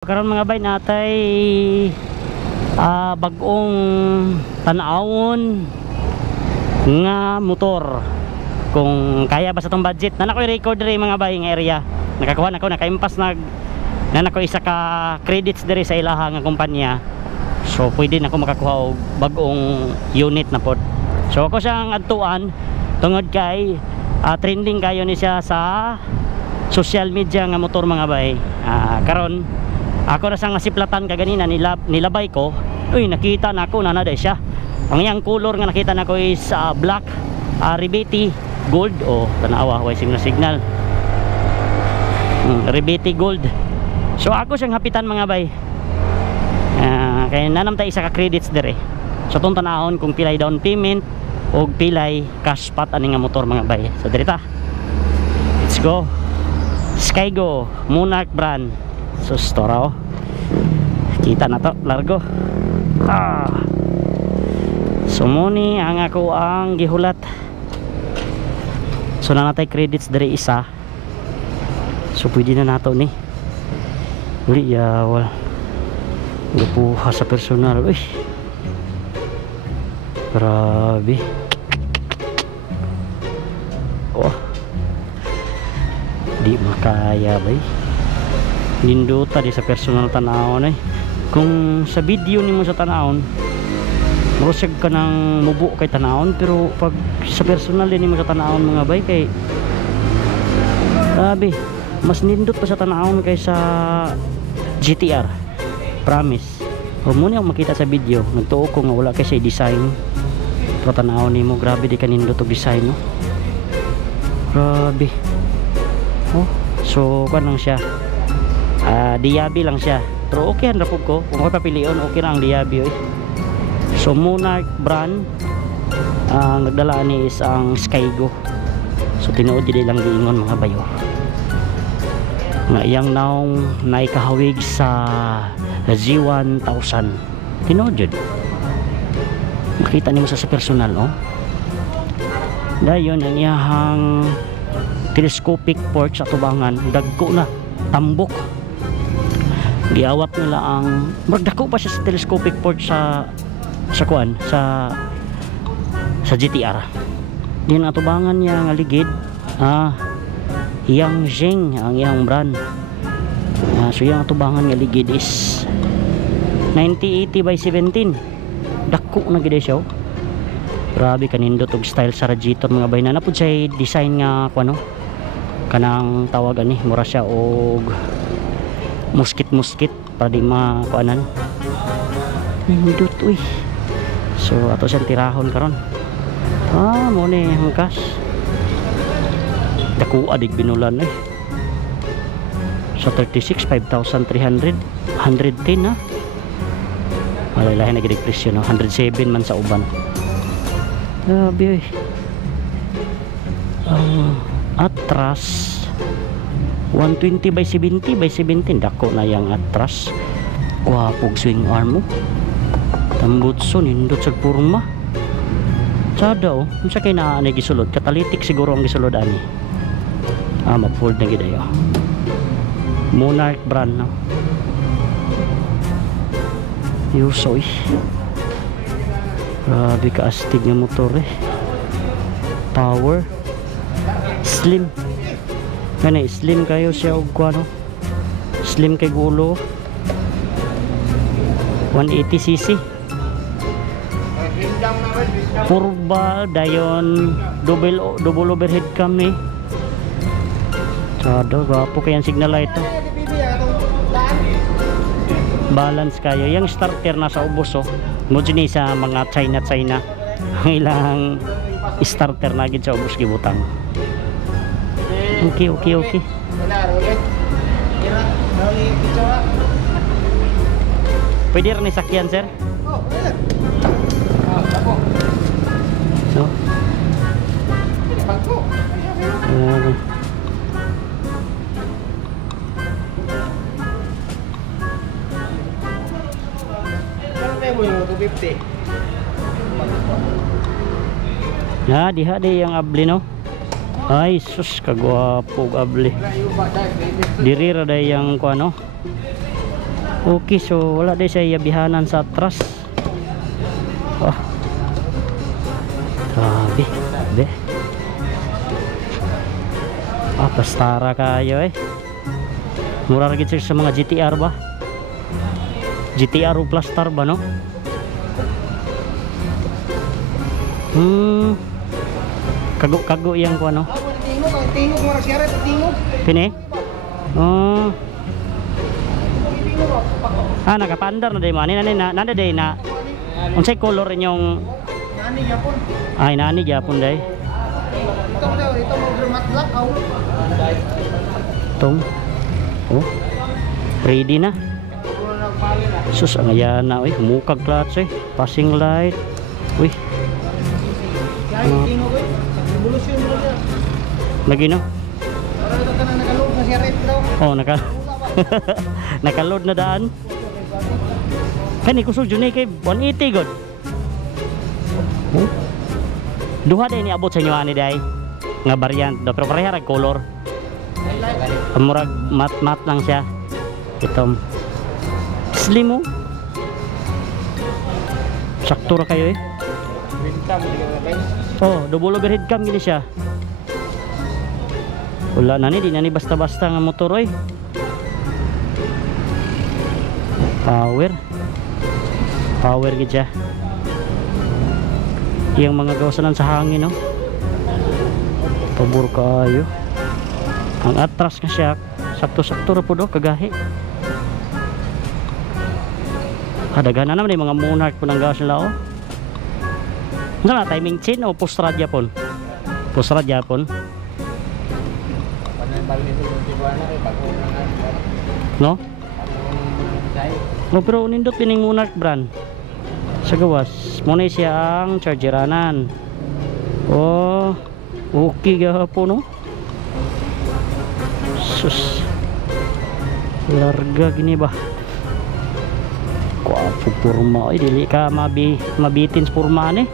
Karon mga bay natay bagong tanawon nga motor. Kung kaya ba sa tong budget. Na nakoy record diri mga bay nga area. Nakakuha na ko naka-impas na nakoy isa ka credits diri sa ilaha nga kumpanya. So pwede na ako makakuha og bagong unit na pod. So ako siyang adtuan tungod kay trending kayo ni siya sa social media nga motor mga bay. Karon ako na sang nasiplatan kaganina nilabay ko. Uy, nakita na ako na naday siya. Ang iyang color nga nakita na ko is black, Ribeti gold. Tanawa way signal. Ribeti gold. So ako siyang hapitan mga bay. Kaya nanamtay isa ka credits dire. So tong tanahon kung pilay down payment o pilay cash pot ani nga motor mga bay. So dirita. Let's go. Skygo Monarch brand. So store kita na to largo. So muni ang ako ang gihulat. So na natay credits dari isa. So pwede na nato ni. Uli ya wala. Gapuha sa personal. Uy. Grabe. Di makaya bay. Ninduta di sa personal tanawon kung sa video nimo sa tanawon murusag ka ng mubo kay tanawon, pero pag sa personal din nimo sa tanawon mga bay kay grabe mas nindot pa sa tanawon kaysa GTR. Promise. Huwag mo niya makita sa video, nagtuo ko nga wala kasi design, pero tanawon nimo grabe di ka nindot og design no? Grabe. So kan lang siya Diaby lang siya, pero okay ang rapog ko kung ako papilion, okay na ang Diaby So Monarch brand ang nagdala ni is ang Skygo. So tinuod di lang giingon mga bayo nga iyang naong naikahawig sa G1000. Tinuod yun, makita nimo sa personal dayon ang iyahang telescopic port sa tubangan dagko na tambok. Giawat nila ang magdako pa siya sa telescopic port sa kuan sa GTR. Din atubangan niya nga ligid iyang Zheng ang iyang brand. So iyang atubangan nga ligid is 9080 by 17. Dako na gid siya. Grabe kanindot og style sa radiator mga bay na napud siya design nga kuno kanang tawag ani mura siya og muskit para di makuanan. Hindot uy. So ato siyang tirahon karon. Mo ni hangkas. Dako adig binulan sa 36 5,300 110 na. Lahi na gid presyo 107 man sa uban. Grabe. Atras 120 by 70 by 17 dako na yang atras. Wapog swing arm mo. Tambutso nindot sa purma. Sada unsa kay naa na gisulod? Catalytic siguro ang gisulod ani. Mag-fold na gid ayo. Monarch brand no. Yusoy. Grabe ka astig nga motor Power. Slim. Ganay slim kayo siya og kuano. Slim kay gulo. 180cc. Purba dayon double overhead cam ni. Sada gapo kay ang signal light balance kayo. Yang starter nasa ubos mo ni sa mga China ang ilang starter na gid sa ubos gibutang. Okay. Pwede rin isakyan sir? So diha yung abli no. Ay sus kagwapo abli. Diri ra day yang kuano Okay, so wala din siya yabihanan sa atras. Oh. Grabe. Grabe. Pastara kayo eh. Mura lagi sa mga GTR ba? GTR o Plastar ba no? Kago yang ko ano? Tingog mo siya rin, tingog. Pini? Nakapandar na day mo. Nanda day na. Unsay color inyong Nani yapon. ay nani gyapon day. Ito mo matte black aw. Tong. Oh. Ready na. Sus ang ayan na oy, humukag clutch eh. Passing light. Uy. Tingog eh. Evolution mo niya. Lagi no? Para ito ka na nakaload na siya rin daw. Oh, nakaload na daan. Kani kusog jud ni kay 180 god. Oh. Duha day ni abot sa inyo ani day. Nga variant do pero pareha ra color. Murag mat lang siya. Ito. Slim mo. Sakto ra kayo eh. Oh, double overhead cam gini siya. Wala na ni, di na ni basta-basta nga motor oy. Power gid siya. Yung mga gawasanan sa hangin no. Pabor kayo. Ang atras nga siya, sakto-sakto ra pud kagahi. Kadaghan na naman yung mga monarch po ng gawas nila oh. Ano na, timing chain o post-rad yapon? Post-rad yapon. No? No, pero nindot pining monarch brand. Sa gawas, muna siya ang chargeranan. Oh, okay gahapon no? Sus. Larga gini ba? Kuapo purma ay dili ka mabitin sa purma ni.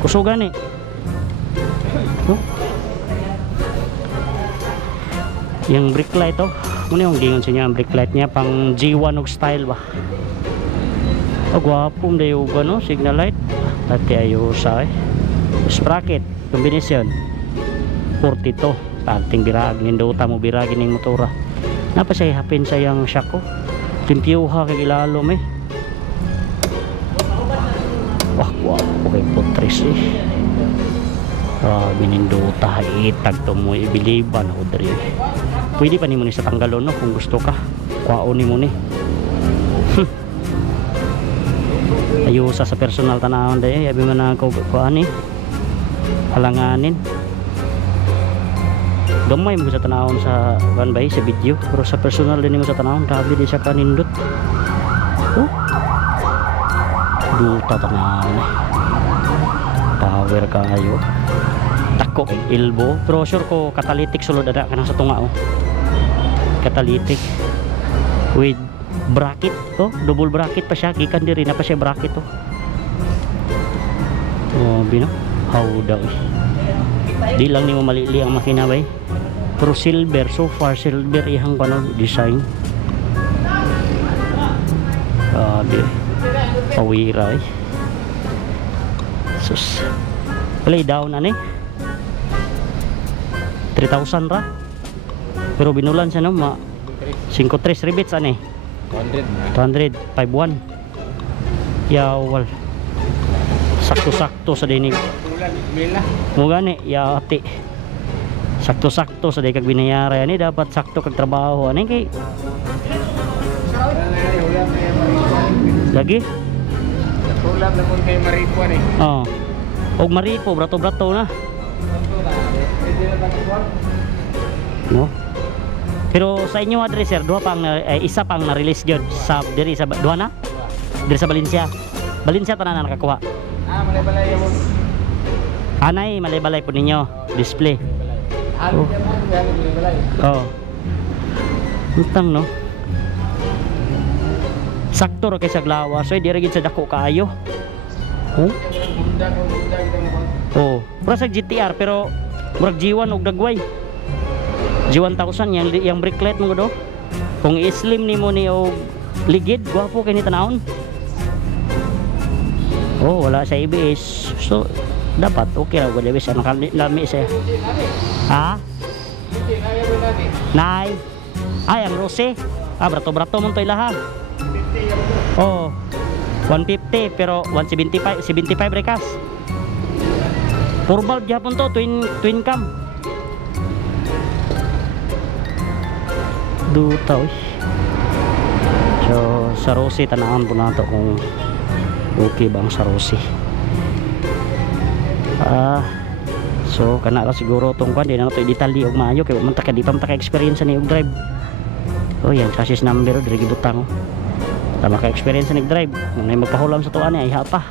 Kusugan ni. Oh. Yung brake light oh. Muna yung gingon sa inyo ang brake light niya pang G1 og style ba. Oh, guwapong dayo no signal light. Tati ayo sa eh. Sprocket combination 42. Tanting birag ninduta mo biragin ning motora. Napa siya hapin sa yang shock ko. Timpiyuha kay ilalom eh. Wah, guwapo kay putris eh. Bininduta itag to mo ibiliban o diri. Pwede pa ni mo ni sa tanggalon no kung gusto ka. Kuaon ni mo ni. Ayusa sa personal tanawon day abi man ako kuan ni. Halanganin. Gamay mo sa tanawon sa kuan bay sa video pero sa personal din mo sa tanawon grabe di siya kanindot. Oh. Duta tanawon. Power kayo. Tako kay elbow pero sure ko catalytic sulod ada kana sa tunga oh. Catalytic with bracket oh, double bracket pa siya gikan diri na pa siya bracket oh. Oh, bino. How daw eh. Di lang nimo malili ang makina bay. Pero silver so far silver ihang kuno design. Di pawira eh. Sus. Play down ani. 3,000 ra. Pero binulan siya no, 53 ribets ani. 200 51. Yawal. Sakto-sakto sa dinig. Mo gani ya ati. Sakto-sakto sa dinig kag binayara ani dapat sakto kag trabaho ani kay. Lagi? Tulad naman kay Maripo ani. Oh. Og Maripo brato-brato na. No. Pero sa inyo addresser duha pang isa pang na-release gyud sa diri sa duha na? Diri sa Valencia. Valencia tanan nakakuha. Malay-balay mo. Anay malay-balay po ninyo display. Oh. Oh. Utang no. Sakto ra kay sa glawas, so diri gid sa dako kaayo. Oh. Oh, para sa GTR pero murag G1 og dagway. G1000 yang brake light mo do. kung islim nimo ni og ligid gwapo kay ni tanawon. Oh, wala sa ABS. So dapat okay ra gud ABS ang lami siya. Ha? Nay. Ay ang Rose. Brato-brato mo to ilaha. Oh. 150 pero 175 75 rekas. Puro bulb gyapon to, twin cam. Duta oy. So sa Rose tanawon po nato kung okay bang sa Rose. So kana ra siguro tong kwan di na to i-detalye og maayo kay man ta ka di pa mata ka experience ni og drive. Oh yan chassis number diri gibutang. Tama ka experience ni drive. Nay magpahulam sa tuan niya iha pa.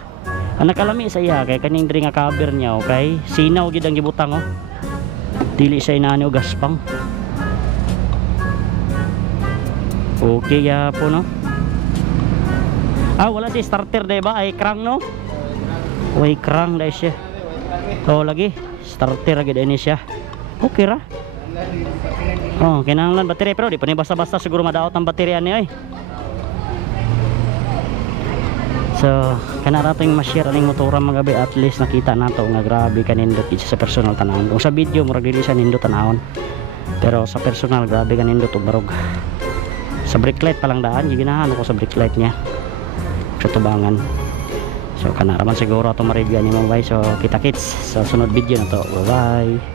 Ang nakalami sa iya kay kaning diri nga cover niya okay sinaw gid ang gibutang oh. Dili siya inani og gaspang. Okay ya po no. Wala si starter diba ay crank no. Way crank dai siya. Oh lagi starter lagi din siya. Okay ra. Oh kinahanglan baterya pero di pa ni basta-basta siguro madaot ang baterya ni ay. So kana ra ting ma-share aning motora mga bay at least nakita nato nga grabe kanindot isa sa personal tanawon. Kung sa video murag dili sa nindot tanawon. Pero sa personal grabe kanindot og barog. Sa brake light pa lang daan giginahan ako sa brake light niya. Sa tubangan. So kana ra man siguro ato ma-review ni mga bay. So kita kits sa sunod video na to. Bye.